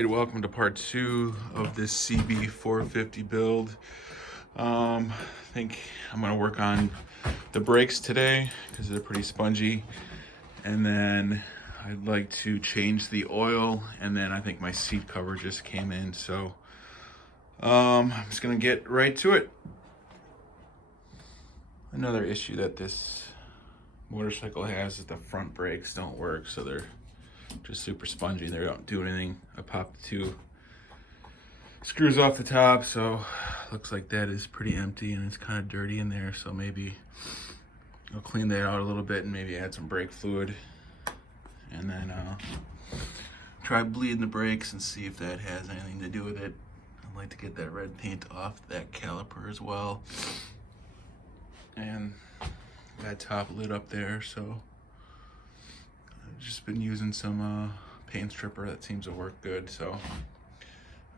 right, welcome to part 2 of this CB450 build. I think I'm gonna work on the brakes today because they're pretty spongy, and then I'd like to change the oil, and then I think my seat cover just came in, so I'm just gonna get right to it. Another issue that this motorcycle has is the front brakes don't work, so they're just super spongy. They don't do anything. I popped 2 screws off the top, so looks like that is pretty empty and it's kind of dirty in there, so maybe I'll clean that out a little bit and maybe add some brake fluid, and then try bleeding the brakes and see if that has anything to do with it. I'd like to get that red paint off that caliper as well, and that top lid up there. So I've just been using some paint stripper that seems to work good, so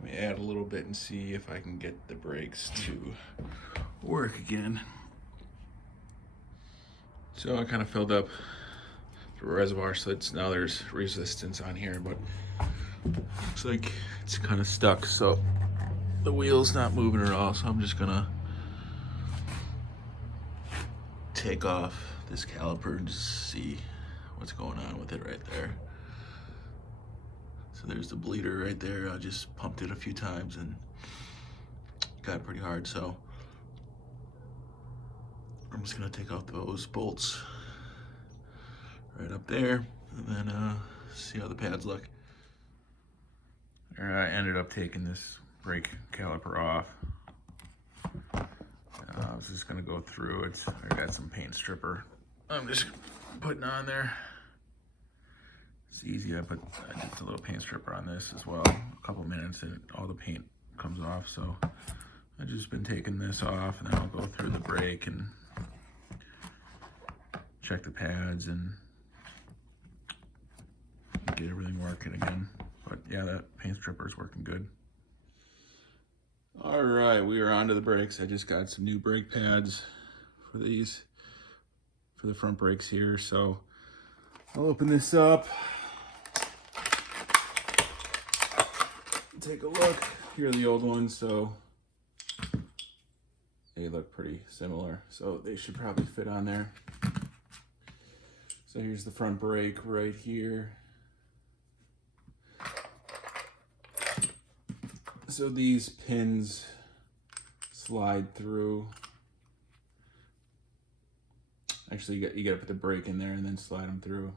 let me add a little bit and see if I can get the brakes to work again. So I kind of filled up the reservoir, so now there's resistance on here, but looks like it's kind of stuck, so the wheel's not moving at all. So I'm just gonna take off this caliper and just see what's going on with it right there. So there's the bleeder right there. I just pumped it a few times and got pretty hard, so I'm just gonna take off those bolts right up there and then see how the pads look. All right, I ended up taking this brake caliper off. I was just gonna go through it. I got some paint stripper I'm just putting on there. It's easy. I did a little paint stripper on this as well. A couple minutes and all the paint comes off. So I've just been taking this off, and then I'll go through the brake and check the pads and get everything working again. But yeah, that paint stripper is working good. All right, we are onto the brakes. I just got some new brake pads for these, for the front brakes here. So I'll open this up, take a look. Here are the old ones, so they look pretty similar, so they should probably fit on there. So here's the front brake right here. So these pins slide through. Actually, you got to put the brake in there and then slide them through.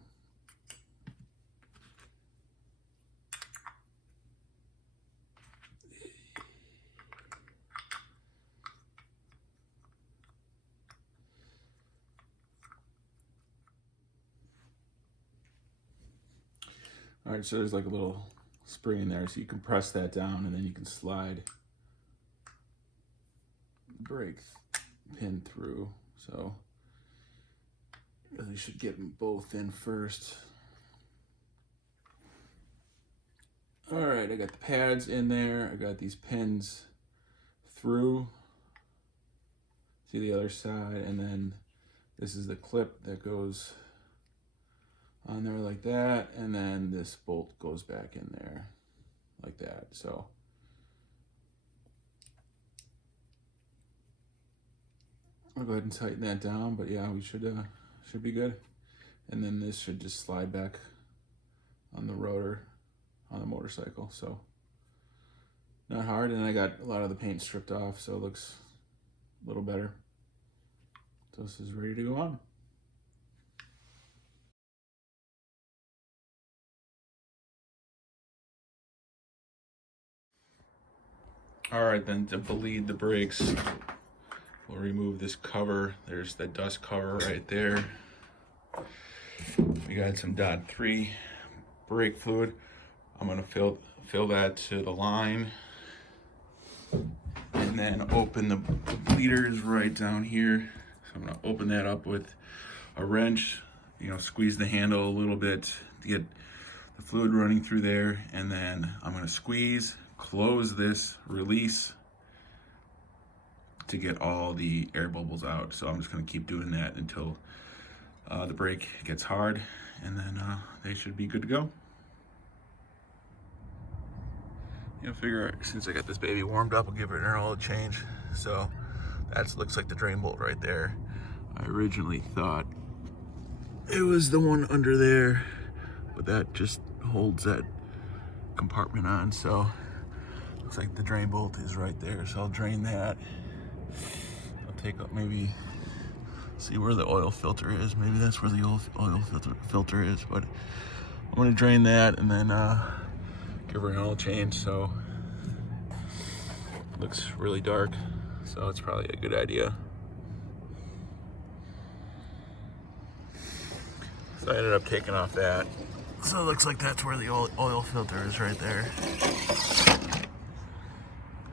All right, so there's like a little spring in there, so you can press that down and then you can slide the brake pin through. So really should get them both in first. All right, I got the pads in there. I got these pins through. See the other side, and then this is the clip that goes on there like that, and then this bolt goes back in there like that. So I'll go ahead and tighten that down, but yeah, we should be good. And then this should just slide back on the rotor on the motorcycle, so not hard. And I got a lot of the paint stripped off, so it looks a little better. So this is ready to go on. All right, then to bleed the brakes, we'll remove this cover. There's the dust cover right there. We got some .3 brake fluid. I'm gonna fill that to the line, and then open the bleeders right down here. So I'm gonna open that up with a wrench, squeeze the handle a little bit to get the fluid running through there, and then I'm gonna squeeze, close this, release to get all the air bubbles out. So I'm just gonna keep doing that until the brake gets hard, and then they should be good to go. You know, figure since I got this baby warmed up, I'll give it an oil change. So that looks like the drain bolt right there. I originally thought it was the one under there, but that just holds that compartment on. So looks like the drain bolt is right there. So I'll drain that. I'll take up maybe, see where the oil filter is. Maybe that's where the oil filter is, but I'm gonna drain that and then give her an oil change. So it looks really dark, so it's probably a good idea. So I ended up taking off that. So it looks like that's where the oil filter is right there.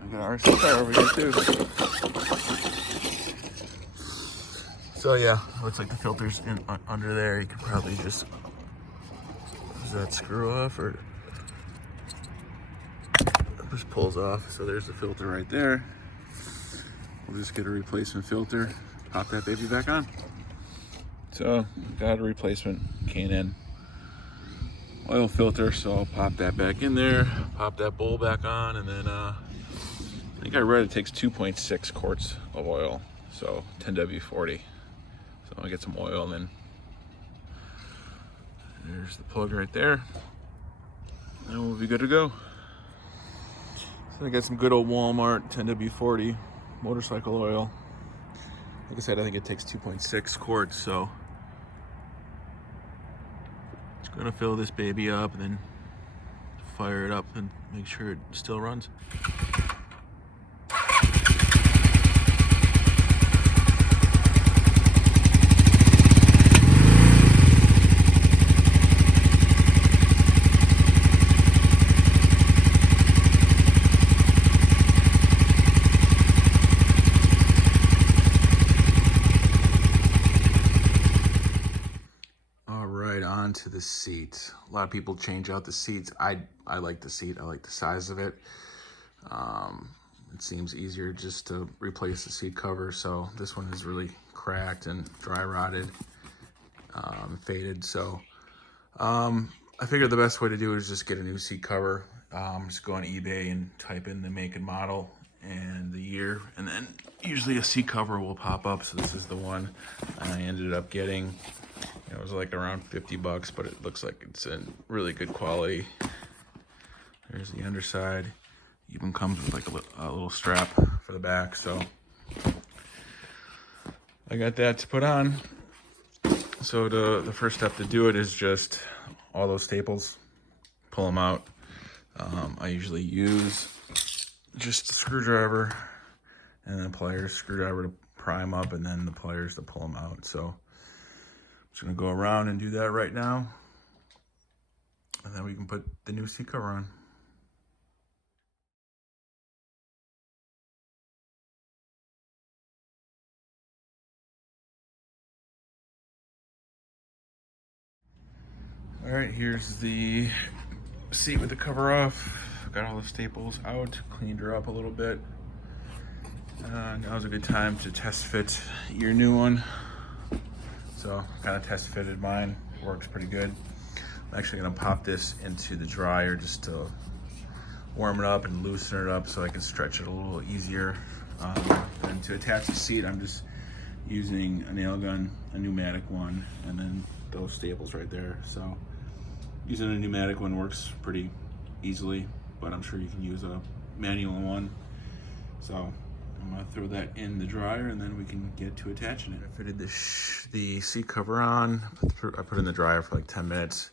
I got our car over here too. So yeah, looks like the filter's under there. You could probably just, does that screw off or it just pulls off? So there's the filter right there. We'll just get a replacement filter, pop that baby back on. So got a replacement K&N oil filter, so I'll pop that back in there, pop that bowl back on, and then I think I read it takes 2.6 quarts of oil, so 10W40. So I'll get some oil, and then there's the plug right there, and we'll be good to go. So I got some good old Walmart 10W40 motorcycle oil. Like I said, I think it takes 2.6 quarts, so just gonna fill this baby up and then fire it up and make sure it still runs. To the seat. A lot of people change out the seats. I like the seat. I like the size of it. It seems easier just to replace the seat cover. So this one is really cracked and dry rotted, faded. So I figured the best way to do it is just get a new seat cover. Just go on eBay and type in the make and model and the year, and then usually a seat cover will pop up. So this is the one I ended up getting. It was like around 50 bucks, but it looks like it's in really good quality. There's the underside. Even comes with like a little strap for the back. So I got that to put on. So the first step to do it is just all those staples, pull them out. I usually use just a screwdriver and then pliers, screwdriver to pry them up and then the pliers to pull them out. So just gonna go around and do that right now, and then we can put the new seat cover on. All right, here's the seat with the cover off. Got all the staples out, cleaned her up a little bit. Now's a good time to test fit your new one. So kind of test fitted mine, works pretty good. I'm actually gonna pop this into the dryer just to warm it up and loosen it up so I can stretch it a little easier. And to attach the seat, I'm just using a nail gun, a pneumatic one, and then those staples right there. So using a pneumatic one works pretty easily, but I'm sure you can use a manual one. So I'm gonna throw that in the dryer and then we can get to attaching it. I fitted the seat cover on. I put it in the dryer for like 10 minutes.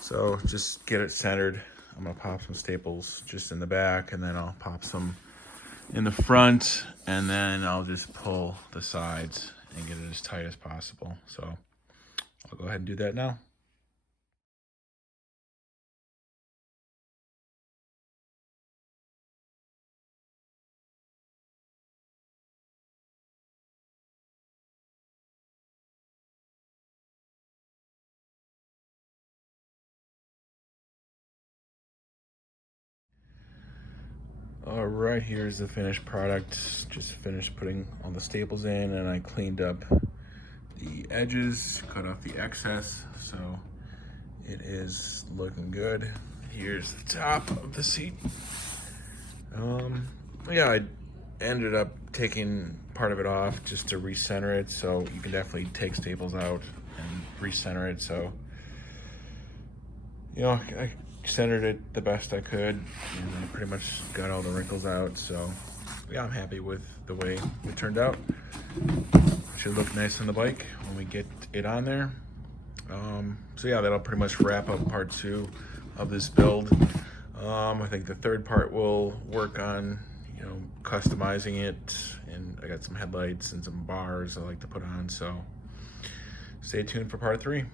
So just get it centered. I'm gonna pop some staples just in the back and then I'll pop some in the front and then I'll just pull the sides and get it as tight as possible. So I'll go ahead and do that now. All right, here's the finished product. Just finished putting all the staples in and I cleaned up the edges, cut off the excess. So it is looking good. Here's the top of the seat. Yeah, I ended up taking part of it off just to recenter it, so you can definitely take staples out and recenter it. So, you know, I centered it the best I could, and I pretty much got all the wrinkles out. So, yeah, I'm happy with the way it turned out. Should look nice on the bike when we get it on there. So yeah, that'll pretty much wrap up part 2 of this build. I think the third part will work on, you know, customizing it, and I got some headlights and some bars I like to put on, so stay tuned for part 3.